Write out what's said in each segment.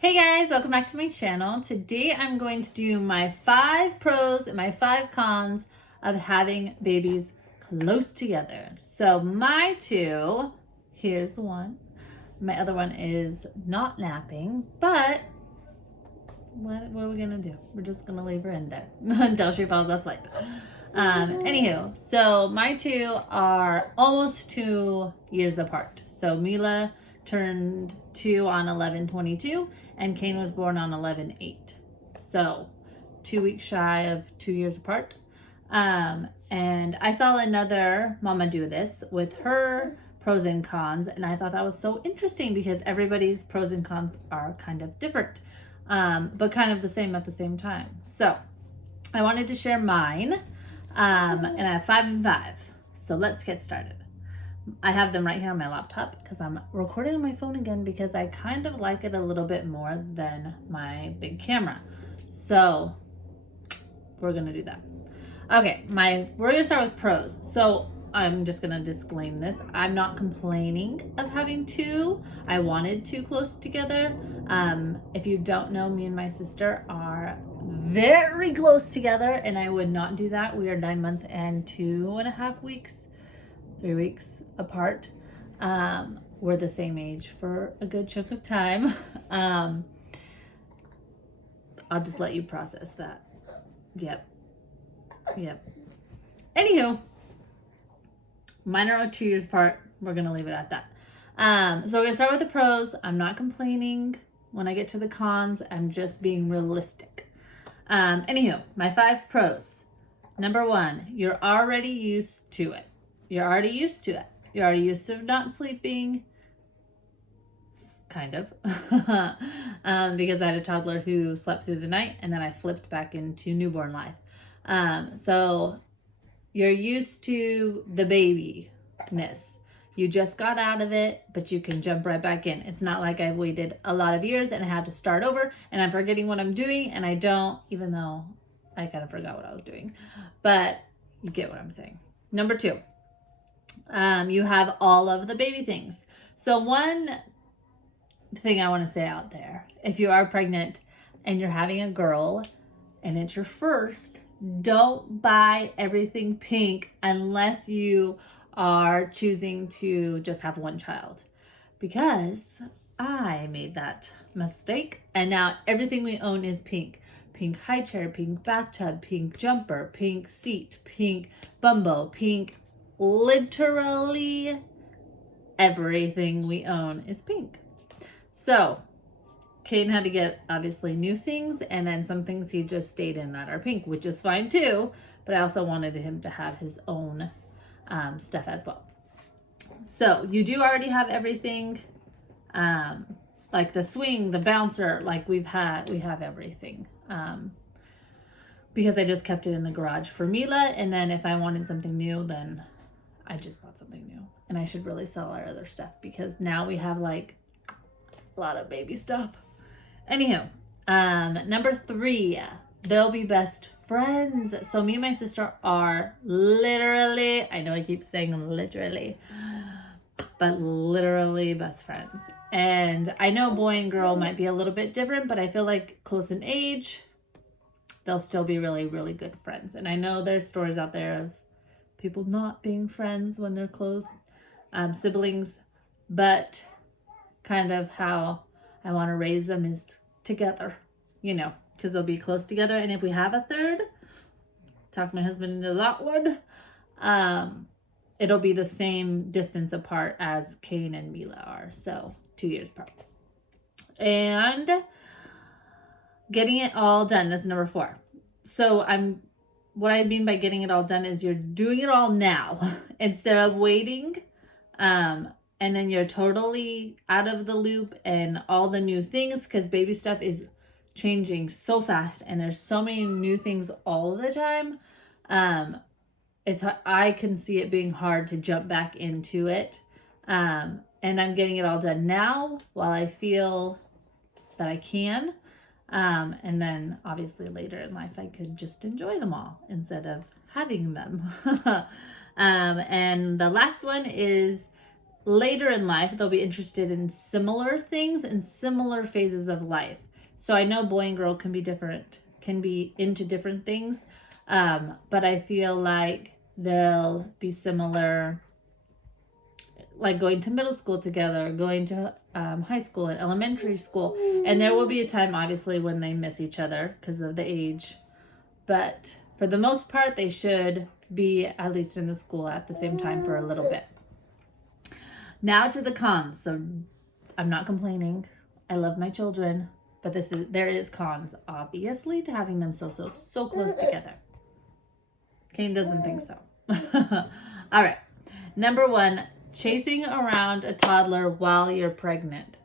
Hey guys, welcome back to my channel. Today I'm going to do my 5 pros and my 5 cons of having babies close together. So my 2, here's one. My other one is not napping, but what are we gonna do? We're just gonna leave her in there until she falls asleep. Anywho, so my 2 are almost 2 years apart. So Mila turned 2 on 11/22 and Kane was born on 11/8. So 2 weeks shy of 2 years apart. And I saw another mama do this with her pros and cons, and I thought that was so interesting because everybody's pros and cons are kind of different, but kind of the same at the same time. So I wanted to share mine, and I have 5 and 5. So let's get started. I have them right here on my laptop because I'm recording on my phone again because I kind of like it a little bit more than my big camera. So we're gonna do that. Okay, we're gonna start with pros. So I'm just gonna disclaim this. I'm not complaining of having 2. I wanted 2 close together. If you don't know, me and my sister are very close together, and I would not do that. We are 9 months and 2.5 weeks, 3 weeks apart. We're the same age for a good chunk of time. I'll just let you process that. Yep. Anywho, mine are 2 years apart. We're gonna leave it at that. So we're gonna start with the pros. I'm not complaining. When I get to the cons, I'm just being realistic. Anywho, my 5 pros. Number 1, you're already used to it. You're already used to not sleeping. Kind of. Because I had a toddler who slept through the night and then I flipped back into newborn life. So you're used to the babyness. You just got out of it, but you can jump right back in. It's not like I've waited a lot of years and I had to start over and I'm forgetting what I'm doing, and I don't, even though I kind of forgot what I was doing. But you get what I'm saying. Number 2, you have all of the baby things. So one thing I want to say out there, if you are pregnant and you're having a girl and it's your first, don't buy everything pink unless you are choosing to just have one child, because I made that mistake and now everything we own is pink. Pink high chair, pink bathtub, pink jumper, pink seat, pink bumbo, pink, literally everything we own is pink. So Caden had to get obviously new things, and then some things he just stayed in that are pink, which is fine too, but I also wanted him to have his own stuff as well. So you do already have everything, like the swing, the bouncer, like we have everything, because I just kept it in the garage for Mila, and then if I wanted something new, then I just bought something new. And I should really sell our other stuff because now we have like a lot of baby stuff. Anywho, number 3, they'll be best friends. So me and my sister are literally, I know I keep saying literally, but literally best friends. And I know boy and girl might be a little bit different, but I feel like close in age, they'll still be really, really good friends. And I know there's stories out there of people not being friends when they're close, siblings, but kind of how I want to raise them is together, because they'll be close together. And if we have a third, talk my husband into that one, it'll be the same distance apart as Kane and Mila are. So 2 years apart. And getting it all done. That's number 4. So what I mean by getting it all done is you're doing it all now instead of waiting. And then you're totally out of the loop and all the new things, because baby stuff is changing so fast and there's so many new things all the time. I can see it being hard to jump back into it. And I'm getting it all done now while I feel that I can. And then obviously later in life, I could just enjoy them all instead of having them. And the last one is later in life, they'll be interested in similar things and similar phases of life. So I know boy and girl can be different, can be into different things. But I feel like they'll be similar, like going to middle school together, going to high school and elementary school. And there will be a time, obviously, when they miss each other because of the age. But for the most part, they should be at least in the school at the same time for a little bit. Now to the cons. So I'm not complaining. I love my children, but there is cons, obviously, to having them so close together. Kane doesn't think so. All right. Number 1, chasing around a toddler while you're pregnant.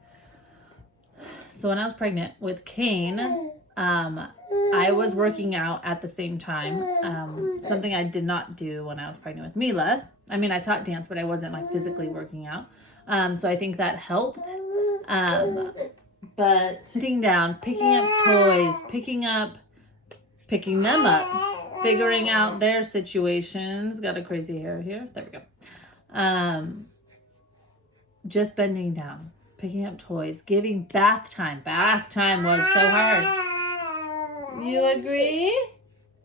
So when I was pregnant with Kane, I was working out at the same time. Something I did not do when I was pregnant with Mila. I mean, I taught dance, but I wasn't like physically working out. So I think that helped. But sitting down, picking up toys, picking them up, figuring out their situations. Got a crazy hair here. There we go. Just bending down, picking up toys, giving bath time. Bath time was so hard. You agree?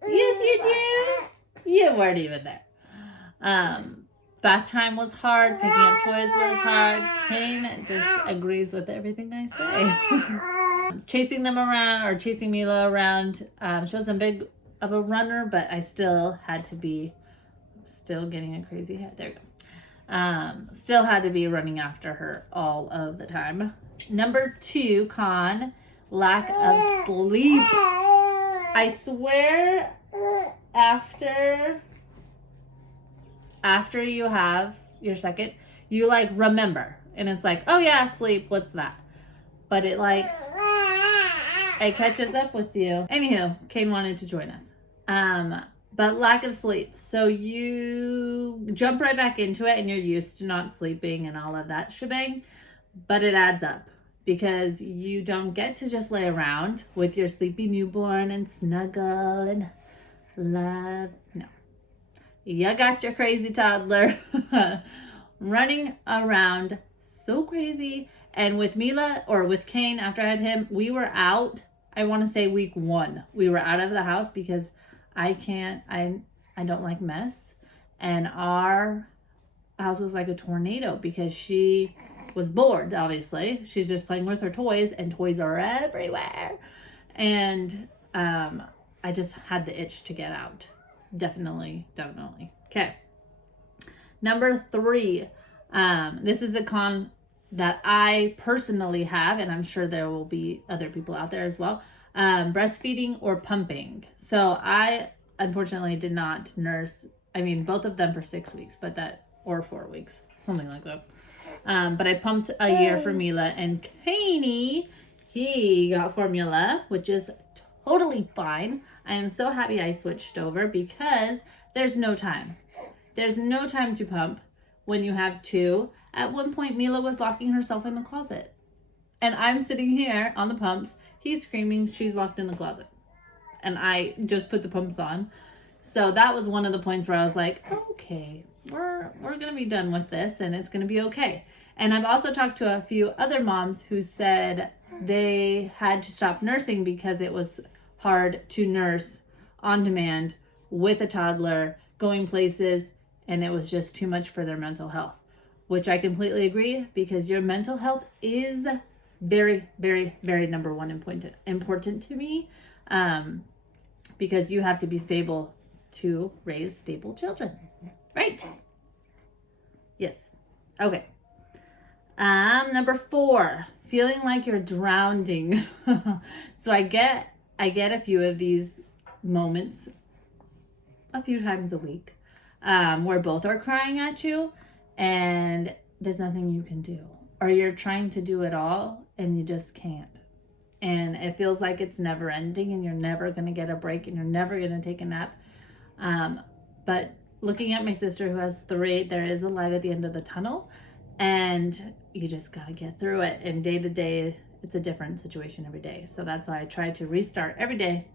Yes, you do. You weren't even there. Bath time was hard. Picking up toys was hard. Kane just agrees with everything I say. Chasing them around, or chasing Mila around. She wasn't big of a runner, but I still had to be, still getting a crazy head. There we go. Still had to be running after her all of the time. Number 2 con, lack of sleep. I swear after you have your second, you like remember, and it's like, oh yeah, sleep, what's that? But it catches up with you. Anywho, Kane wanted to join us. But lack of sleep. So you jump right back into it and you're used to not sleeping and all of that shebang. But it adds up because you don't get to just lay around with your sleepy newborn and snuggle and love. No. You got your crazy toddler running around so crazy. And with Mila, or with Kane, after I had him, we were out, I want to say week 1. We were out of the house because I don't like mess. And our house was like a tornado because she was bored, obviously. She's just playing with her toys, and toys are everywhere. And I just had the itch to get out. Definitely. Okay. Number 3. This is a con that I personally have, and I'm sure there will be other people out there as well. Breastfeeding or pumping. So I unfortunately did not nurse. I mean, both of them for 6 weeks, or 4 weeks, something like that. But I pumped a year for Mila, and Kaney, he got formula, which is totally fine. I am so happy I switched over because there's no time. There's no time to pump when you have 2. At one point, Mila was locking herself in the closet. And I'm sitting here on the pumps. He's screaming. She's locked in the closet. And I just put the pumps on. So that was one of the points where I was like, okay, we're going to be done with this and it's going to be okay. And I've also talked to a few other moms who said they had to stop nursing because it was hard to nurse on demand with a toddler, going places, and it was just too much for their mental health, which I completely agree, because your mental health is very, very, very number 1 important to me, because you have to be stable to raise stable children, right? Yes. Okay. Number 4, feeling like you're drowning. So I get a few of these moments a few times a week, where both are crying at you and there's nothing you can do, or you're trying to do it all and you just can't. And it feels like it's never ending and you're never going to get a break and you're never going to take a nap. But looking at my sister who has 3, there is a light at the end of the tunnel, and you just got to get through it. And day to day, it's a different situation every day. So that's why I try to restart every day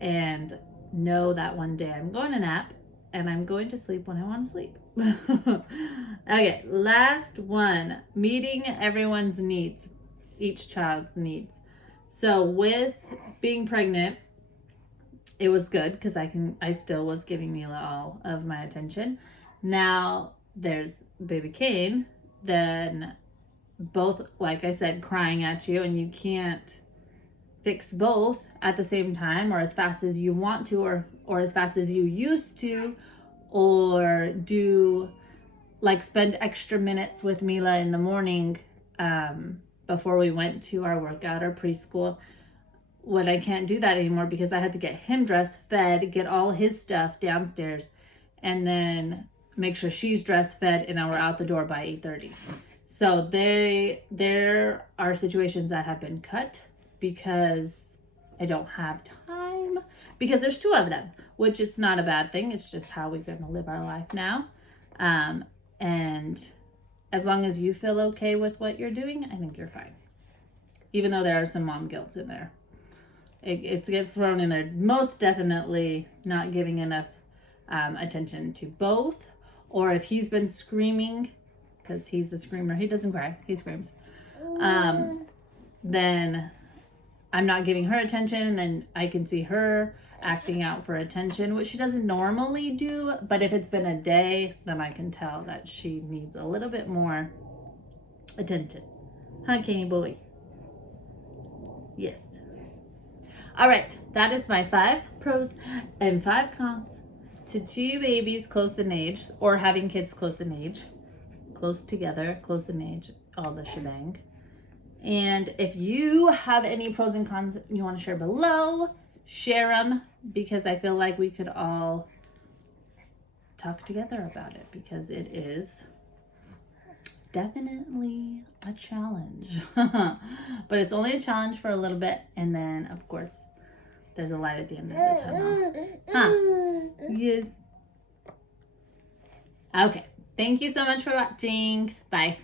and know that one day I'm going to nap and I'm going to sleep when I want to sleep. Okay, last one. Meeting everyone's needs, each child's needs. So with being pregnant, it was good because I still was giving Mila all of my attention. Now there's baby Kane, then both, like I said, crying at you, and you can't fix both at the same time or as fast as you want to, or as fast as you used to, or do like spend extra minutes with Mila in the morning before we went to our workout or preschool. When I can't do that anymore because I had to get him dressed, fed, get all his stuff downstairs, and then make sure she's dressed, fed, and now we're out the door by 8:30. So there are situations that have been cut because I don't have time, because there's two of them, which it's not a bad thing. It's just how we're going to live our life now. And as long as you feel okay with what you're doing, I think you're fine. Even though there are some mom guilt in there. It gets thrown in there. Most definitely not giving enough attention to both. Or if he's been screaming, because he's a screamer. He doesn't cry. He screams. Then I'm not giving her attention. And then I can see her acting out for attention, which she doesn't normally do. But if it's been a day, then I can tell that she needs a little bit more attention. Huh, Kenny boy? Yes. All right, that is my 5 pros and 5 cons to 2 babies close in age, or having kids close in age, close together, close in age, all the shebang. And if you have any pros and cons you want to share below, share them, because I feel like we could all talk together about it, because it is definitely a challenge. But it's only a challenge for a little bit, and then of course there's a light at the end of the tunnel. Huh? Yes. Okay. Thank you so much for watching. Bye.